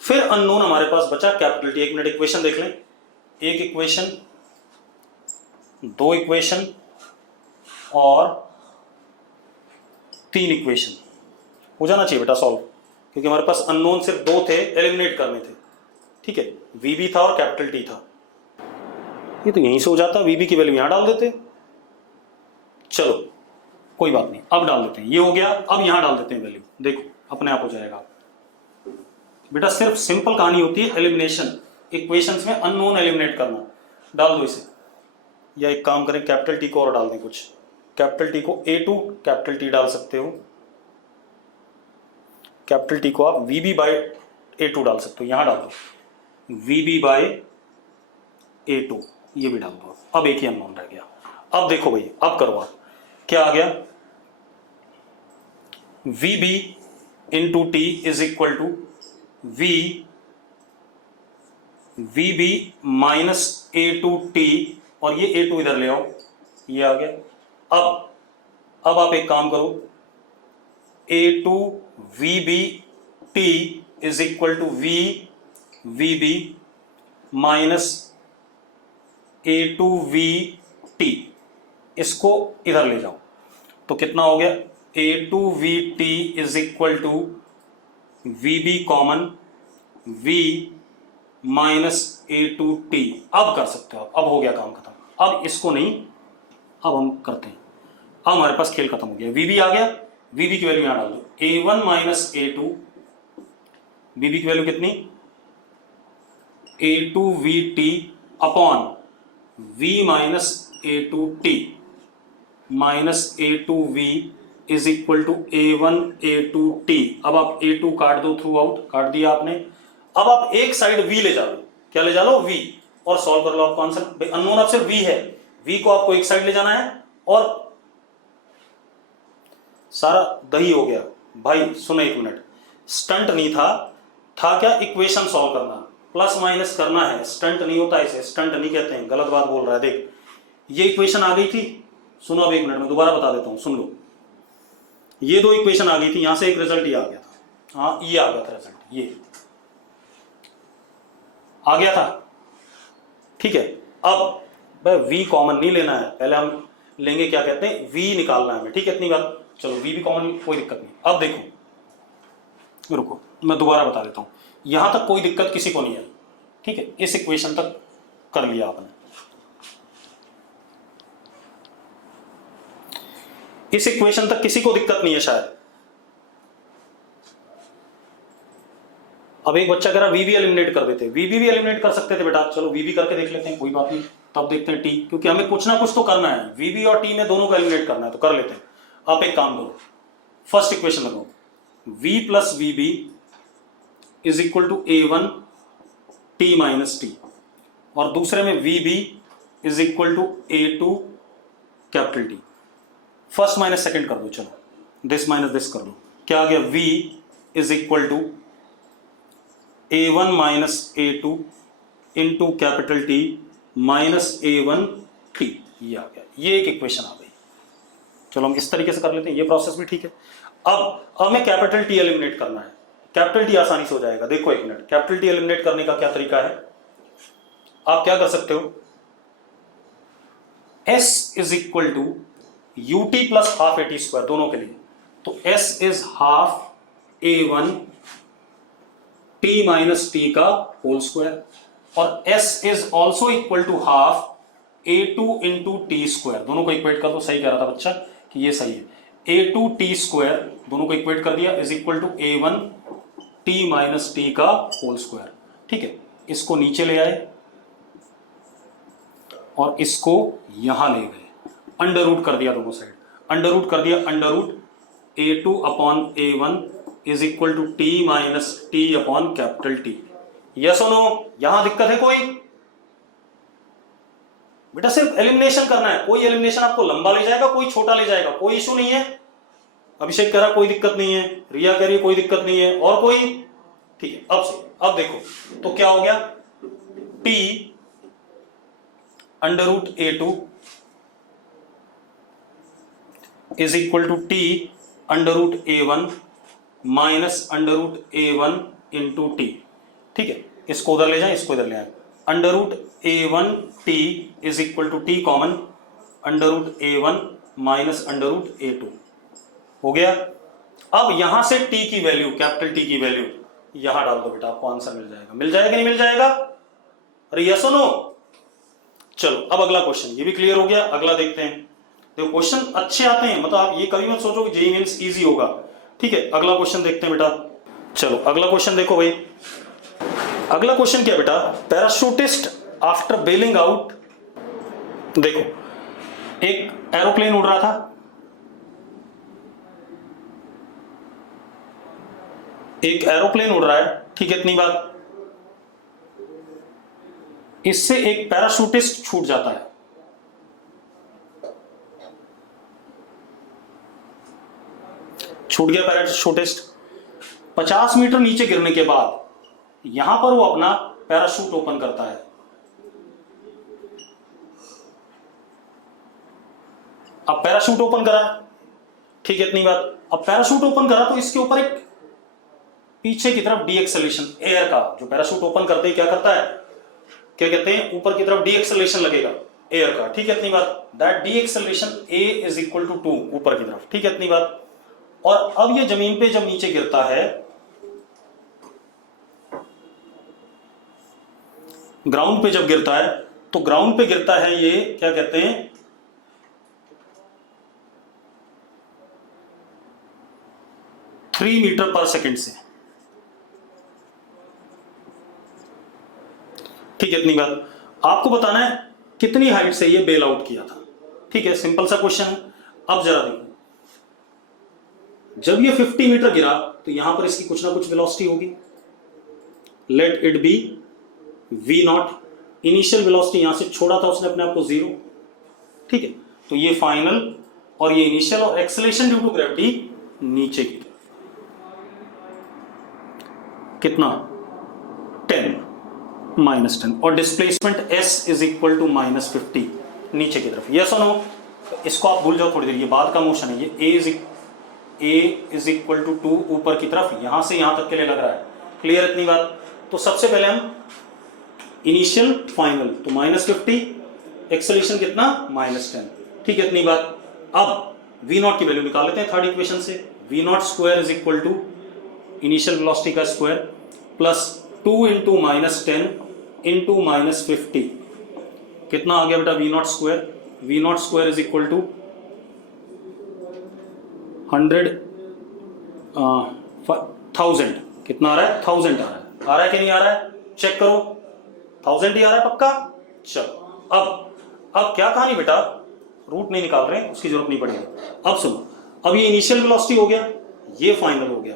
फिर अननोन हमारे पास बचा कैपिटल टी। 1 मिनट, इक्वेशन देख लें। एक इक्वेशन, 2 इक्वेशन और 3 इक्वेशन हो जाना चाहिए बेटा सॉल्व, क्योंकि हमारे पास अननोन सिर्फ 2 थे, एलिमिनेट करने थे। ठीक है, वी बी था और कैपिटल टी था। ये तो यहीं से हो जाता, वी बी की वैल्यू यहां डाल देते। चलो कोई बात नहीं, अब डाल देते हैं, ये हो गया। अब यहां डाल देते हैं वैल्यू, देखो अपने आप हो जाएगा। बेटा सिर्फ सिंपल कहानी होती है एलिमिनेशन, इक्वेशंस में अननोन एलिमिनेट करना। डाल दो इसे, या एक काम करें, कैपिटल टी को और डाल दें कुछ। कैपिटल टी को A2 कैपिटल टी डाल सकते हो, कैपिटल टी को आप वी बी बाई A2 डाल सकते हो, यहां डाल दो वी बी बाई A2, ये भी डाल दो। अब एक ही अननोन रह गया। अब देखो भाई, अब करो आप, क्या आ गया? V B into T is equal to V B minus A2 T, और ये A2 इधर ले आओ, ये आ गया। अब आप एक काम करो, A2 V B T is equal to V B minus A2 V T, इसको इधर ले जाओ, तो कितना हो गया? A2 V T is equal to V B common V minus A2 T. अब कर सकते हो आप, अब हो गया काम खत्म। अब इसको नहीं, अब हम करते हैं। अब हमारे पास खेल खत्म हो गया, वी बी आ गया, वी बी की वैल्यू यहां डाल दो, A1 minus A2, V B की वैल्यू कितनी? A2 V T upon V minus A2 T minus A2 V is equal to A1 A2 T. अब आप A2 काट दो, थ्रू आउट काट दिया आपने। अब आप एक साइड V ले जा लो, क्या ले जा लो? V, और सॉल्व कर लो आपको आंसर। अननोन अब सिर्फ V है, V को आपको एक साइड ले जाना है और सारा दही हो गया। भाई सुनो एक मिनट, स्टंट नहीं था क्या? इक्वेशन सॉल्व करना, प्लस माइनस करना है, स्टंट नहीं होता इसे, स्टंट नहीं कहते हैं, गलत बात बोल रहा है। देख, ये इक्वेशन आ गई थी, सुनो अब 1 मिनट में दोबारा बता देता हूं, सुन लो। ये 2 इक्वेशन आ गई थी, यहां से एक रिजल्ट ये आ गया था। हाँ, ये आ गया था रिजल्ट, ये आ गया था। ठीक है, अब भाई V कॉमन नहीं लेना है, पहले हम लेंगे क्या कहते हैं, V निकालना है हमें। ठीक है, इतनी बात। चलो V भी कॉमन, कोई दिक्कत नहीं। अब देखो, रुको मैं दोबारा बता देता हूं, यहां तक कोई दिक्कत किसी को नहीं आई। ठीक है, इस इक्वेशन तक कर लिया आपने, इस इक्वेशन तक किसी को दिक्कत नहीं है शायद। अब एक बच्चा कह रहा वी भी एलिमिनेट कर देते, वी भी एलिमिनेट कर सकते थे बेटा, चलो वी भी करके देख लेते हैं, कोई बात नहीं। तब देखते हैं टी, क्योंकि हमें कुछ ना कुछ तो करना है, वी भी और टी में दोनों को एलिमिनेट करना है, तो कर लेते हैं। आप एक काम करो, फर्स्ट इक्वेशन लगाओ, v plus V B is equal to A one T minus T, और दूसरे में V B is equal to A two capital T. First minus second कर दो, चलो दिस माइनस दिस कर दो, क्या आ गया, v is equal to A one minus A two into capital T minus A one T, ये आ गया, ये एक इक्वेशन आ गई। चलो हम इस तरीके से कर लेते हैं, ये प्रोसेस भी ठीक है। अब हमें कैपिटल टी एलिमिनेट करना है, कैपिटल टी आसानी से हो जाएगा। देखो एक मिनट, कैपिटल टी एलिमिनेट करने का क्या तरीका है, आप क्या कर सकते हो, s is equal to u t plus half a t square, दोनों के लिए, तो s is half a one T minus t का होल स्क्वायर, और s is also equal to half a two into t square, दोनों को equate कर दो, सही कह रहा था बच्चा कि ये सही है, ए टू टी स्क्वायर दोनों को इक्वेट कर दिया, is equal to A one T minus t का होल स्क्वायर। ठीक है, इसको नीचे ले आए और इसको यहां ले गए, अंडर रूट कर दिया दोनों साइड, अंडर रूट कर दिया, under root a two upon a one is equal to t minus t upon capital T. Yes और नो, यहां दिक्कत है कोई? बेटा सिर्फ एलिमिनेशन करना है, कोई एलिमिनेशन आपको लंबा ले जाएगा, कोई छोटा ले जाएगा, कोई इशू नहीं है। अभिषेक कह रहा कोई दिक्कत नहीं है, रिया कह रही है कोई दिक्कत नहीं है, और कोई? ठीक है, अब से अब देखो तो क्या हो गया, t under root a two is equal to t under root a one minus under root a one into t. ठीक है, इसको उधर ले जाए, इसको इधर ले आए, under root a one t is equal to t common under root a one minus under root a two हो गया। अब यहां से टी की वैल्यू, कैपिटल टी की वैल्यू यहां डाल दो बेटा, आपको आंसर मिल जाएगा। मिल जाएगा नहीं मिल जाएगा? अरे यस और नो? चलो अब अगला क्वेश्चन, ये भी क्लियर हो गया, अगला देखते हैं। देखो क्वेश्चन अच्छे आते हैं, मतलब आप ये कभी मत सोचो कि जेईई मेंस इजी होगा। ठीक है, अगला क्वेश्चन देखते हैं बेटा। चलो अगला क्वेश्चन देखो भाई, अगला क्वेश्चन क्या बेटा, पैराशूटिस्ट आफ्टर बेलिंग आउट, देखो एक एरोप्लेन उड़ रहा था, एक एरोप्लेन उड़ रहा है, ठीक है, इतनी बात, इससे एक पैराशूटिस्ट छूट जाता है, छूट गया पैराशूटिस्ट, 50 मीटर नीचे गिरने के बाद यहां पर वो अपना पैराशूट ओपन करता है। अब पैराशूट ओपन करा, ठीक है, इतनी बात, अब पैराशूट ओपन करा तो इसके ऊपर एक पीछे की तरफ डीएक्सेलेरेशन एयर का, जो पैराशूट ओपन करते ही क्या करता है, क्या कहते हैं, ऊपर की तरफ डीएक्सेलेरेशन लगेगा एयर का। ठीक है, इतनी बात, that deceleration A is equal to 2 ऊपर की तरफ। ठीक है, इतनी बात। और अब ये जमीन पे जब नीचे गिरता है, ग्राउंड पे जब गिरता है, तो ग्राउंड पे गिरता है ये क्या कहते हैं, 3 मीटर पर सेकेंड से। ठीक है, इतनी बात। आपको बताना है कितनी हाइट से ये बेल आउट किया था। ठीक है, सिंपल सा क्वेश्चन है। अब जरा देखो, जब ये 50 मीटर गिरा तो यहां पर इसकी कुछ ना कुछ वेलोसिटी होगी, let it be v not, initial velocity यहां से छोड़ा था उसने अपने आप को 0। ठीक है, तो ये फाइनल और ये इनिशियल, और एक्सेलरेशन ड्यू टू ग्रेविटी नीचे की तरफ कितना, 10 -10, और displacement s is equal to -50 नीचे की तरफ। यस और नो? इसको आप भूल जाओ थोड़ी देर, ये बाद का मोशन है, ये a इज इक्वल टू 2 ऊपर की तरफ, यहां से यहां तक के लिए लग रहा है। क्लियर इतनी बात? तो सबसे पहले हम इनिशियल फाइनल, तो -50, एक्सेलरेशन कितना, -10। ठीक है, इतनी बात। अब v नॉट की वैल्यू निकाल लेते हैं थर्ड इक्वेशन से, v not square is equal to initial velocity का स्क्वायर प्लस 2 इंटू -10 इंटू -50, कितना आ गया बेटा, v not square, v not square is equal to 1000, कितना आ रहा है, 1000 आ रहा है। आ रहा है कि नहीं आ रहा है? चेक करो, 1000 ही आ रहा है पक्का। चलो अब क्या कहानी बेटा, रूट नहीं निकाल रहे, उसकी जरूरत नहीं पड़ेगी। अब सुनो, अब ये इनिशियल वेलोसिटी हो गया, ये फाइनल हो गया,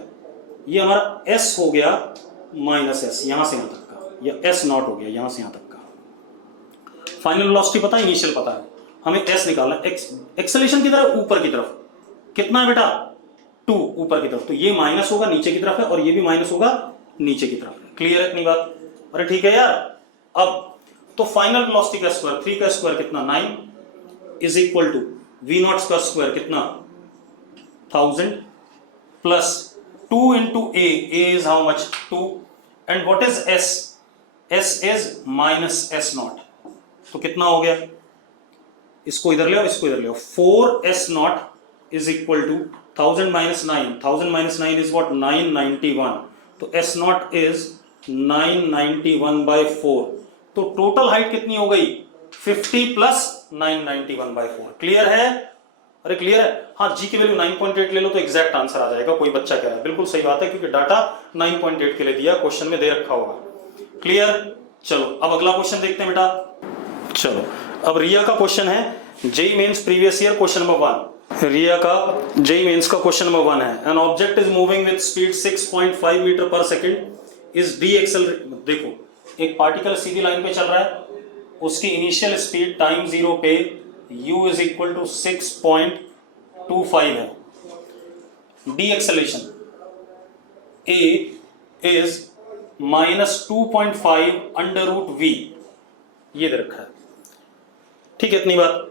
ये हमारा एस हो गया माइनस एस यहां से यहां तक का, या एस नॉट हो गया यहां से यहां तक का। फाइनल वेलोसिटी पता है, इनिशियल पता है, हमें एस निकालना है। एक्सेलरेशन की तरफ ऊपर की तरफ कितना है बेटा, 2 ऊपर की तरफ, तो ये माइनस होगा नीचे की तरफ है और ये भी माइनस होगा नीचे की तरफ है। क्लियर है इतनी बात? अरे ठीक है यार। अब तो फाइनल वेलोसिटी का स्क्वायर 3 का स्क्वायर कितना 9 is equal to v not का स्क्वायर कितना 1000 plus 2 into a is how much 2 and what is s is minus s naught, तो कितना हो गया, इसको इधर ले आओ, इसको इधर ले आओ, 4s naught is equal to 1000 minus 9, 1000 minus 9 is what 991, तो s naught is 991 by 4, तो टोटल हाइट कितनी हो गई 50 प्लस 991 by 4। क्लियर है? अरे क्लियर है? हाँ, जी की वैल्यू 9.8 ले लो तो एग्जैक्ट आंसर आ जाएगा। कोई बच्चा कह रहा है, बिल्कुल सही बात है, क्योंकि डाटा 9.8 के लिए दिया, क्वेश्चन में दे रखा होगा। क्लियर? चलो अब अगला क्वेश्चन देखते हैं बेटा। चलो अब रिया का क्वेश्चन है, JEE Mains previous year question number 1। Riya का जेई मेंस का क्वेश्चन नंबर 1 है, an object is moving with speed 6.5 meter पर सेकेंड इज डी एक्सेलरेट। देखो, एक पार्टिकल सीधी लाइन पे चल रहा है, उसकी इनिशियल स्पीड टाइम 0 पे u इज इक्वल टू 6.25 है। Deceleration a is -2.5 under root v, ये दे रखा है। ठीक है, इतनी बात।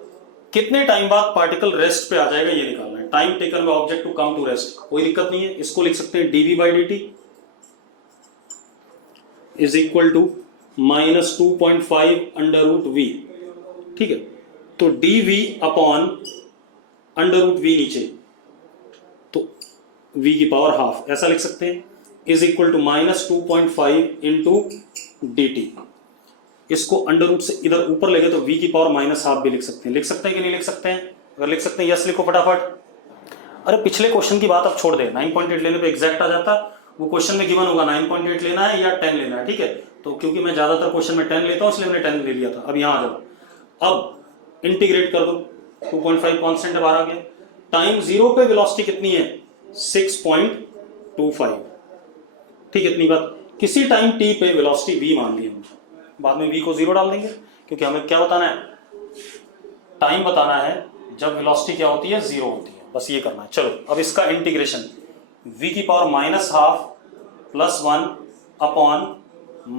कितने टाइम बाद पार्टिकल रेस्ट पे आ जाएगा ये निकालना है। Time taken by object to come to rest, कोई दिक्कत नहीं है, इसको लिख सकते हैं dv by dt is equal to -2.5 under root v। ठीक है, तो dv upon under root v नीचे, तो v की पावर हाफ ऐसा लिख सकते हैं, is equal to -2.5 into dt। इसको अंडर रूट से इधर ऊपर ले गए तो v की पावर -हाफ भी लिख सकते हैं। लिख सकते हैं कि नहीं लिख सकते हैं? अगर लिख सकते हैं यस लिखो फटाफट। अरे पिछले क्वेश्चन की बात अब छोड़ दे, 9.8 लेने पे एग्जैक्ट आ जाता। वो क्वेश्चन में गिवन होगा 9.8 लेना है या 10 लेना है। ठीक है, तो क्योंकि मैं ज्यादातर क्वेश्चन में 10 लेता हूं इसलिए मैंने 10 ले लिया था। अब यहां आ जाओ, अब इंटीग्रेट कर दो, 2.5 कांस्टेंट बाहर आ गया। टाइम 0 पे वेलोसिटी कितनी है 6.25। ठीक है, इतनी बात। किसी टाइम t पे वेलोसिटी v मान ली हमने, बाद में v को 0 डाल देंगे, क्योंकि हमें क्या बताना है, टाइम बताना है जब वेलोसिटी क्या होती है 0 होती है, बस ये करना है। चलो अब इसका इंटीग्रेशन v की power -half plus 1 upon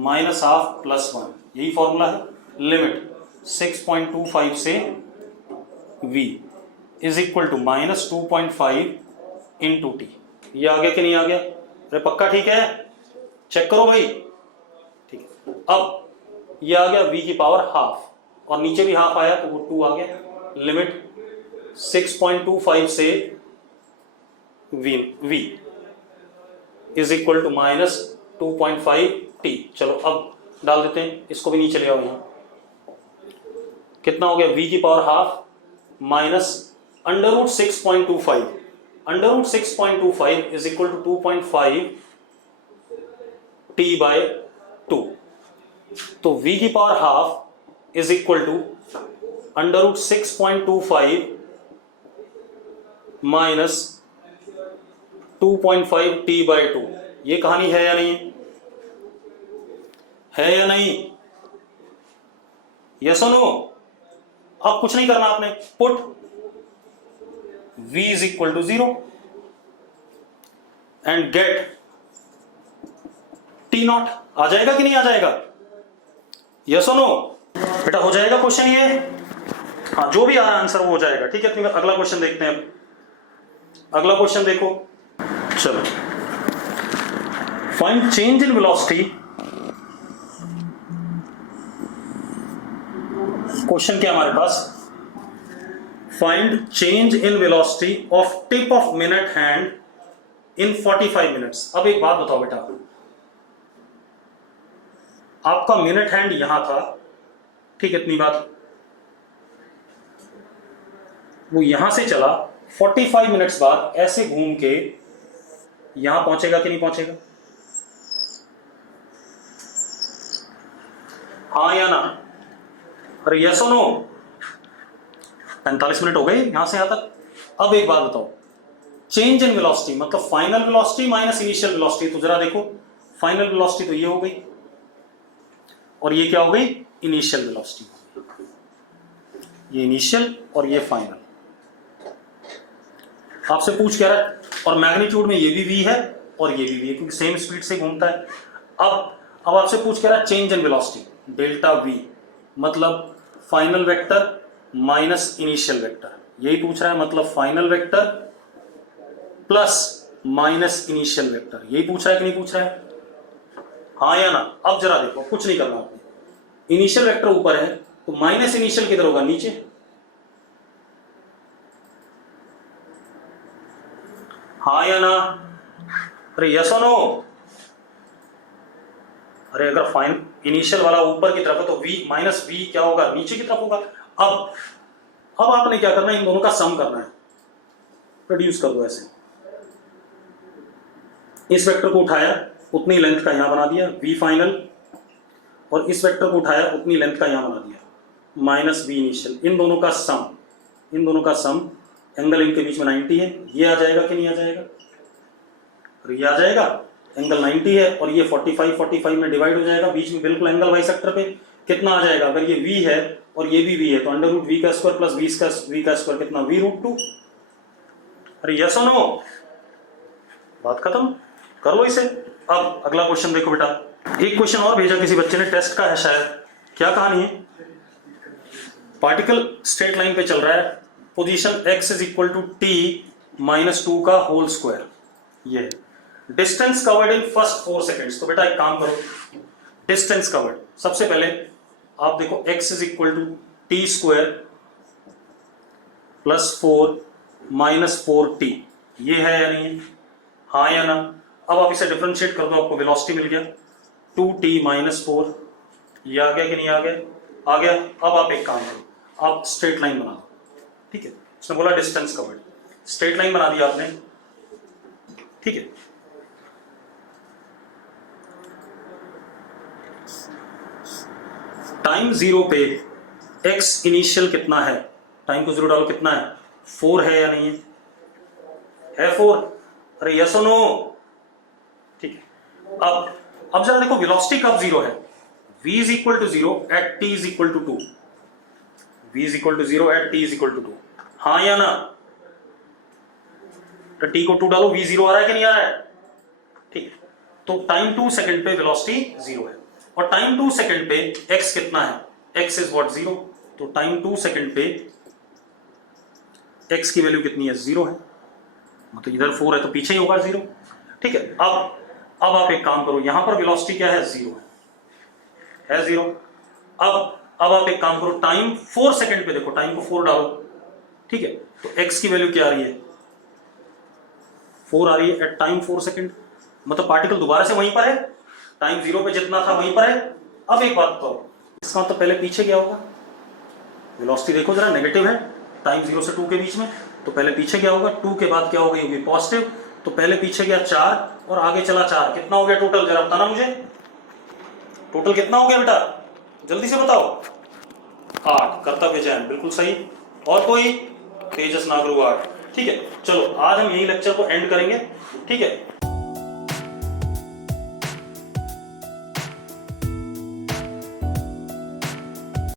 -half plus 1, यही फॉर्मूला है। लिमिट 6.25 से v is equal to -2.5 into T. ये आ गया कि नहीं आ गया? अरे पक्का ठीक है, चेक करो भाई। ठीक है, अब ये आ गया v की पावर हाफ और नीचे भी हाफ आया तो वो 2 आ गया। लिमिट 6.25 से v is equal to -2.5 t। चलो अब डाल देते हैं, इसको भी नीचे ले आओ। यहां कितना हो गया, v की power half minus under root 6.25, under root 6.25 is equal to 2.5 t by 2। तो v की power half is equal to under root 6.25 minus 2.5 t by 2। ये कहानी है या नहीं? है या नहीं? यस और नो? अब कुछ नहीं करना आपने, put v is equal to 0 and get t naught. आ जाएगा कि नहीं आ जाएगा? यस और नो? बेटा हो जाएगा क्वेश्चन ये? हाँ, जो भी आ रहा है आंसर वो हो जाएगा। ठीक है, तो अगला क्वेश्चन देखते हैं। अब अगला क्वेश्चन देखो, चलो। Find change in velocity. Question क्या हमारे पास, find change in velocity of tip of minute hand in 45 minutes. अब एक बात बताओ बेटा, आपका मिनट हैंड यहां था, ठीक है, इतनी बात, वो यहां से चला, 45 मिनट्स बाद ऐसे घूम के यहां पहुंचेगा कि नहीं पहुंचेगा? हाँ या ना? अरे यस और नो? 45 मिनट हो गए यहां से यहां तक। अब एक बात बताओ, चेंज इन वेलोसिटी मतलब final velocity minus initial velocity, तो जरा देखो फाइनल वेलोसिटी तो ये हो गई और ये क्या हो गई? Initial velocity. ये इनिशियल और ये फाइनल। आपसे पूछ क्या रहा है, और मैग्नीट्यूड में ये भी v है और ये भी v है क्योंकि सेम स्पीड से घूमता है। अब आपसे पूछ क्या रहा है, change in velocity delta v मतलब final vector minus initial vector, यही पूछ रहा है। मतलब final vector plus minus initial vector, यही पूछ रहा है कि नहीं पूछ रहा है? हाँ या ना? अब जरा देखो, कुछ नहीं करना आपने। इनिशियल वेक्टर ऊपर है तो माइनस इनिशियल किधर होगा? नीचे। हाँ या ना? अरे यस और नो? अरे अगर फाइन इनिशियल वाला ऊपर की तरफ है तो v माइनस v क्या होगा? नीचे की तरफ होगा। अब आपने क्या करना है, इन दोनों का सम करना है। प्रोड्यूस कर दो ऐसे, इस वेक्टर को उठाया उतनी लेंथ का यहां बना दिया v फाइनल, और इस वेक्टर को उठाया उतनी लेंथ का यहां बना दिया माइनस v इनिशियल। इन दोनों का सम, एंगल इनके बीच में 90 है, ये आ जाएगा कि नहीं आ जाएगा? और ये आ जाएगा, एंगल 90 है और ये 45 में डिवाइड हो जाएगा, बीच में बिल्कुल एंगल बाइसेक्टर पे। कितना आ जाएगा? अगर ये v है और ये भी v है तो अंडर रूट v का स्क्वायर प्लस v का स्क्वायर कितना? v root 2। अरे यस और नो? बात खत्म, कर लो इसे। अब अगला क्वेश्चन देखो बेटा, एक क्वेश्चन और भेजा किसी बच्चे ने, टेस्ट का है शायद। क्या कहानी है? पार्टिकल स्ट्रेट लाइन पे चल रहा है, position x is equal to t minus 2 का होल स्क्वायर, ये distance covered in first 4 seconds. तो बेटा एक काम करो, डिस्टेंस कवर्ड सबसे पहले आप देखो, x is equal to t square plus 4 minus 4t, ये है या नहीं है? हाँ या ना? अब आप इसे डिफरेंशिएट कर दो, आपको वेलोसिटी मिल गया 2t माइनस 4, ये आ गया कि नहीं आ गया? आ गया। अब आप एक काम करो, आप स्ट्रेट लाइन बना दो, ठीक है? उसने बोला डिस्टेंस कवर्ड, स्ट्रेट लाइन बना दिया आपने, ठीक है? टाइम 0 पे x इनिशियल कितना है? टाइम को 0 डालो, कितना है? 4 है या नहीं है? है 4? अरे यस और नो? ठीक है। अब जरा देखो वेलोसिटी कब 0 है? v is equal to 0 at t is equal to 2, v is equal to 0 at t is equal to 2। हाँ या ना? तो t को 2 डालो, v 0 आ रहा है कि नहीं आ रहा है? ठीक है, तो टाइम 2 सेकंड पे वेलोसिटी 0 है, और टाइम 2 सेकंड पे x कितना है? x is what? 0। तो टाइम 2 सेकंड पे x की वैल्यू कितनी है? 0 है, मतलब इधर 4 है तो पीछे ही होगा 0, ठीक है? अब आप एक काम करो, यहां पर वेलोसिटी क्या है? 0 है 0। अब आप एक काम करो, टाइम 4 सेकंड पे देखो, टाइम को 4 डालो, ठीक है? तो x की वैल्यू क्या आ रही है? 4 आ रही है एट टाइम 4 सेकंड, मतलब पार्टिकल दोबारा से वहीं पर है, टाइम 0 पे जितना था वहीं पर है। अब एक बात तो, इसका मतलब पहले पीछे गया होगा, वेलोसिटी देखो जरा नेगेटिव है टाइम 0 से 2 के बीच में, तो पहले पीछे गया होगा, 2 के बाद क्या हो गई होगी? पॉजिटिव, तो पहले पीछे गया 4 और आगे चला 4, कितना हो गया टोटल? जरा बताना मुझे, टोटल कितना हो गया बेटा? जल्दी से बताओ। 8। कर्तव्य जैन बिल्कुल सही। और कोई? तेजस नागरू 8। ठीक है, चलो आज हम यही लेक्चर को एंड करेंगे, ठीक है?